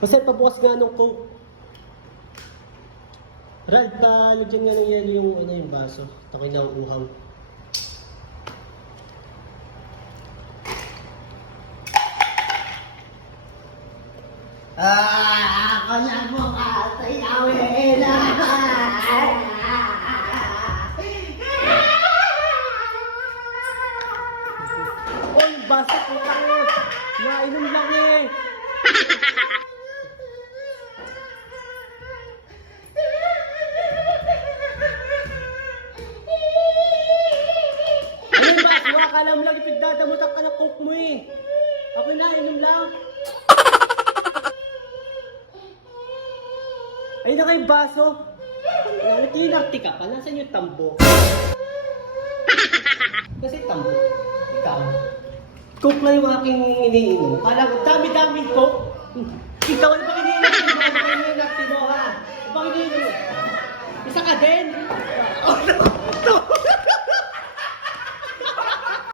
Kasi pabukas nga nung Coke. Rad pa, lagyan nga ng yelo yung, yung baso. Takay na ang uhang. Ako na bukas sa yawin. Oy, baso po tayo. Nainom lang eh. Ano yung baso? Akala mo lang ipagdadamutan ka ng Coke mo eh. Ako na, inom lang. Ayun na kayong baso. Tinarti ka pa. Nasaan yung tambo? Kasi tambo. Ikaw. Coke na yung aking iniinom. Kala ko, dami-dami Coke. Ikaw, ano bang iniinom mo? Ano bang iniinom mo ha? Ano bang iniinom mo? Isa ka din?